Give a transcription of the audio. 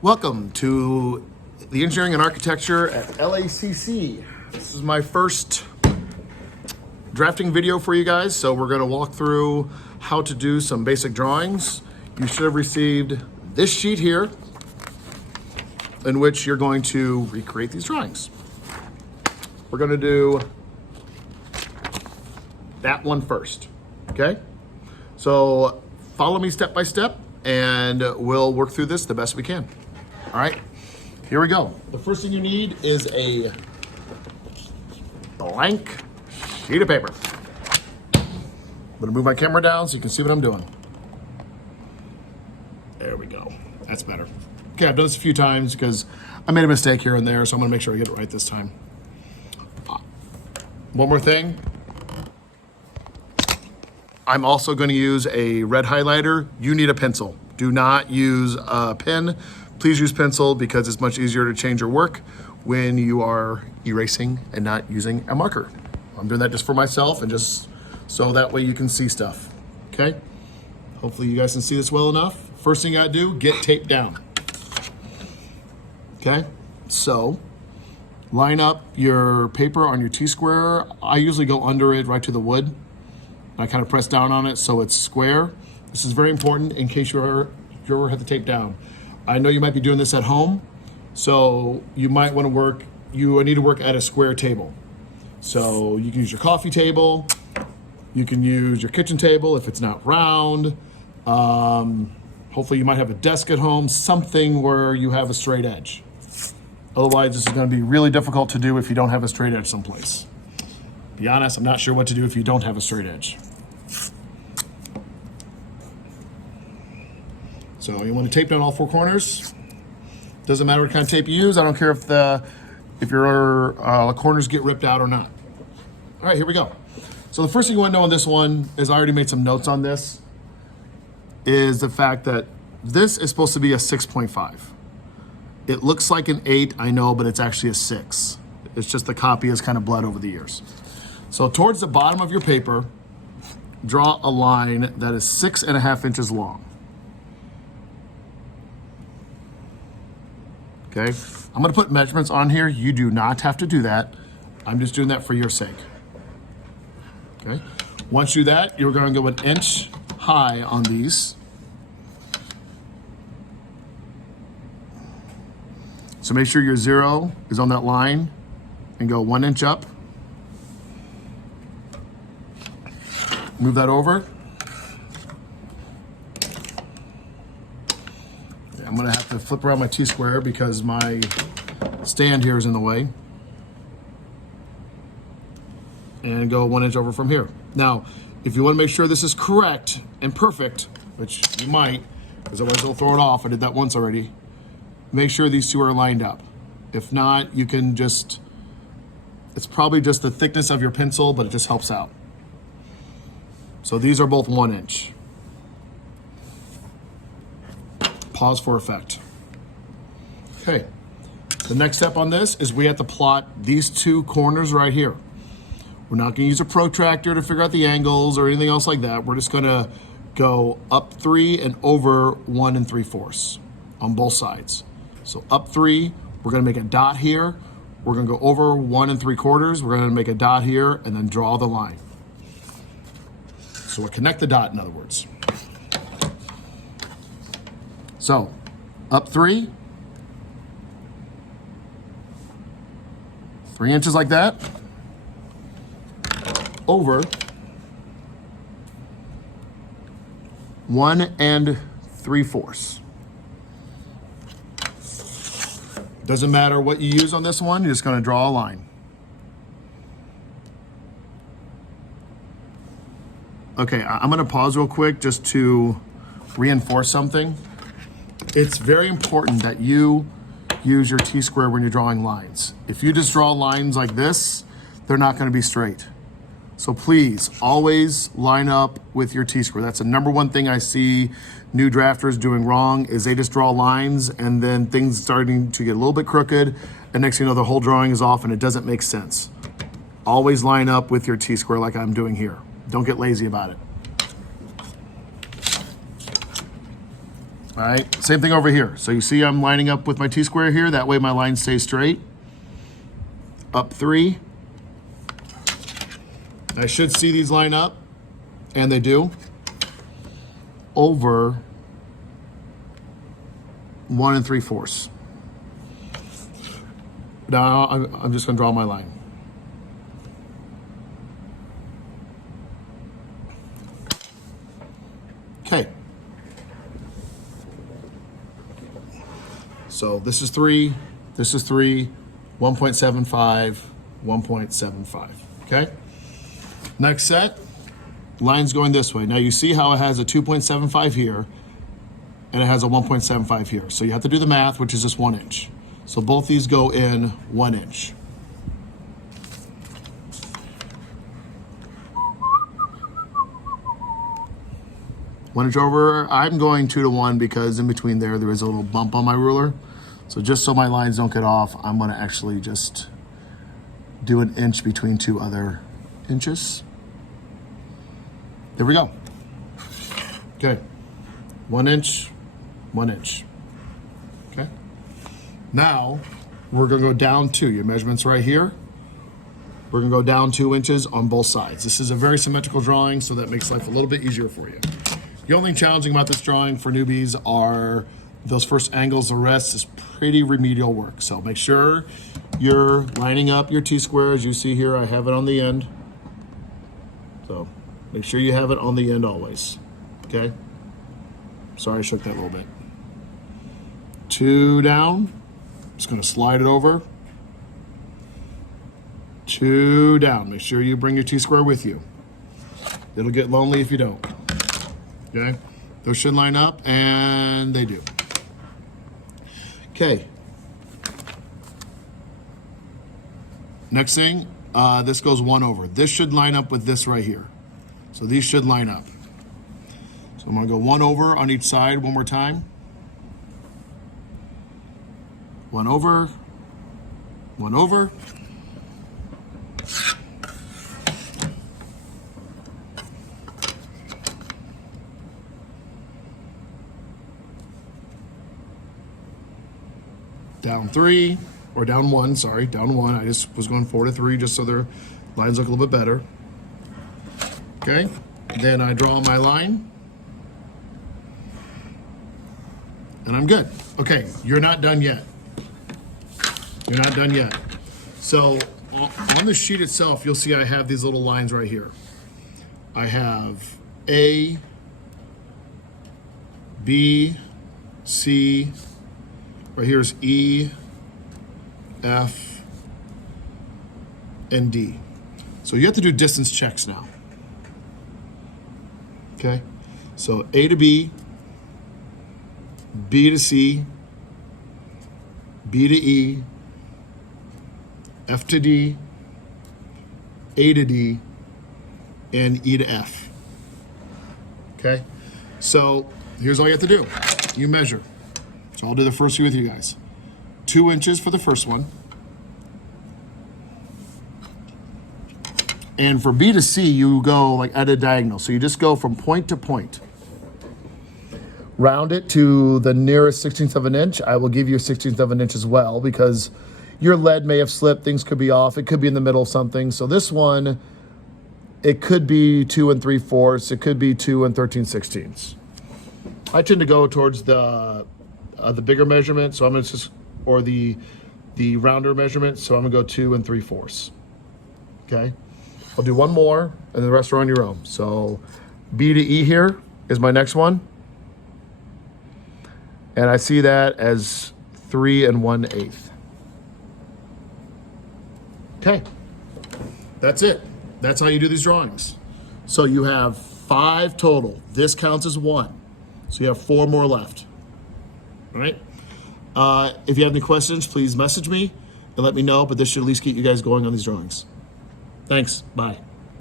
Welcome to the Engineering and Architecture at LACC. This is my first drafting video for you guys, so we're going to walk through how to do some basic drawings. You should have received this sheet here in which you're going to recreate these drawings. We're going to do that one first, okay? So follow me step by step and we'll work through this the best we can. All right, here we go. The first thing you need is a blank sheet of paper. I'm gonna move my camera down so you can see what I'm doing. There we go, that's better. Okay, I've done this a few times because I made a mistake here and there, so I'm gonna make sure I get it right this time. One more thing. I'm also gonna use a red highlighter. You need a pencil. Do not use a pen. Please use pencil because it's much easier to change your work when you are erasing and not using a marker. I'm doing that just for myself and just so that way you can see stuff, okay? Hopefully you guys can see this well enough. First thing you gotta do, get tape down. Okay, so line up your paper on your T-square. I usually go under it right to the wood. I kind of press down on it so it's square. This is very important in case you ever have the tape down. I know you might be doing this at home, so you might want to work, you need to work at a square table. So you can use your coffee table, you can use your kitchen table if it's not round. Hopefully you might have a desk at home, something where you have a straight edge. Otherwise, this is going to be really difficult to do if you don't have a straight edge someplace. Be honest, I'm not sure what to do if you don't have a straight edge. So you want to tape down all four corners. Doesn't matter what kind of tape you use. I don't care if your corners get ripped out or not. All right, here we go. So the first thing you want to know on this one is I already made some notes on this, is the fact that this is supposed to be a 6.5. It looks like an 8, I know, but it's actually a 6. It's just the copy has kind of bled over the years. So towards the bottom of your paper, draw a line that is 6.5 inches long. Okay, I'm gonna put measurements on here. You do not have to do that. I'm just doing that for your sake. Okay, once you do that, you're gonna go 1 inch high on these. So make sure your 0 is on that line and go 1 inch up. Move that over. I'm gonna have to flip around my T-square because my stand here is in the way. And go 1 inch over from here. Now, if you wanna make sure this is correct and perfect, which you might, because otherwise it'll throw it off, I did that once already, make sure these two are lined up. If not, you can just, it's probably just the thickness of your pencil, but it just helps out. So these are both 1 inch. Pause for effect. Okay, the next step on this is we have to plot these two corners right here. We're not gonna use a protractor to figure out the angles or anything else like that. We're just gonna go up 3 and over 1 3/4 on both sides. So up 3, we're gonna make a dot here. We're gonna go over 1 3/4. We're gonna make a dot here and then draw the line. So we'll connect the dot, in other words. So, up 3 inches like that, over 1 3/4. Doesn't matter what you use on this one, you're just gonna draw a line. Okay, I'm gonna pause real quick just to reinforce something. It's very important that you use your T-square when you're drawing lines. If you just draw lines like this, they're not gonna be straight. So please, always line up with your T-square. That's the #1 thing I see new drafters doing wrong, is they just draw lines and then things starting to get a little bit crooked, and next thing you know, the whole drawing is off and it doesn't make sense. Always line up with your T-square like I'm doing here. Don't get lazy about it. All right, same thing over here. So you see I'm lining up with my T-square here. That way my line stays straight. Up 3. I should see these line up, and they do. Over 1 3/4. Now I'm just gonna draw my line. Okay. So this is 3, 1.75, 1.75, okay? Next set, line's going this way. Now you see how it has a 2.75 here, and it has a 1.75 here. So you have to do the math, which is just 1 inch. So both these go in 1 inch. One inch over, I'm going 2 to 1 because in between there is a little bump on my ruler. So just so my lines don't get off, I'm gonna actually just do an inch between 2 other inches. There we go. Okay, 1 inch, 1 inch. Okay. Now, we're gonna go down 2. Your measurement's right here. We're gonna go down 2 inches on both sides. This is a very symmetrical drawing, so that makes life a little bit easier for you. The only thing challenging about this drawing for newbies are those first angles. The rest is pretty remedial work. So make sure you're lining up your T-square. As you see here, I have it on the end. So make sure you have it on the end always, okay? Sorry I shook that a little bit. 2 down, just gonna slide it over. 2 down, make sure you bring your T-square with you. It'll get lonely if you don't. Okay, those should line up, and they do. Okay. Next thing, this goes 1 over. This should line up with this right here. So these should line up. So I'm gonna go 1 over on each side one more time. 1 over, 1 over. Down 3, or down 1, sorry, down 1. I just was going 4 to 3 just so their lines look a little bit better. Okay, then I draw my line. And I'm good. Okay, you're not done yet. You're not done yet. So on the sheet itself, you'll see I have these little lines right here. I have A, B, C, right here's E, F, and D. So you have to do distance checks now. Okay, so A to B, B to C, B to E, F to D, A to D, and E to F. Okay, so here's all you have to do. You measure. So I'll do the first few with you guys. 2 inches for the first one. And for B to C, you go like at a diagonal. So you just go from point to point. Round it to the nearest 1/16 of an inch. I will give you a 1/16 of an inch as well because your lead may have slipped. Things could be off. It could be in the middle of something. So this one, it could be 2 3/4. It could be 2 13/16. I tend to go towards the bigger measurement, so I'm gonna just, or the rounder measurement, so I'm gonna go 2 3/4. Okay, I'll do one more, and the rest are on your own. So B to E here is my next one, and I see that as 3 1/8. Okay, that's it. That's how you do these drawings. So you have 5 total. This counts as 1, so you have 4 more left. All right. If you have any questions, please message me and let me know, but this should at least get you guys going on these drawings. Thanks. Bye.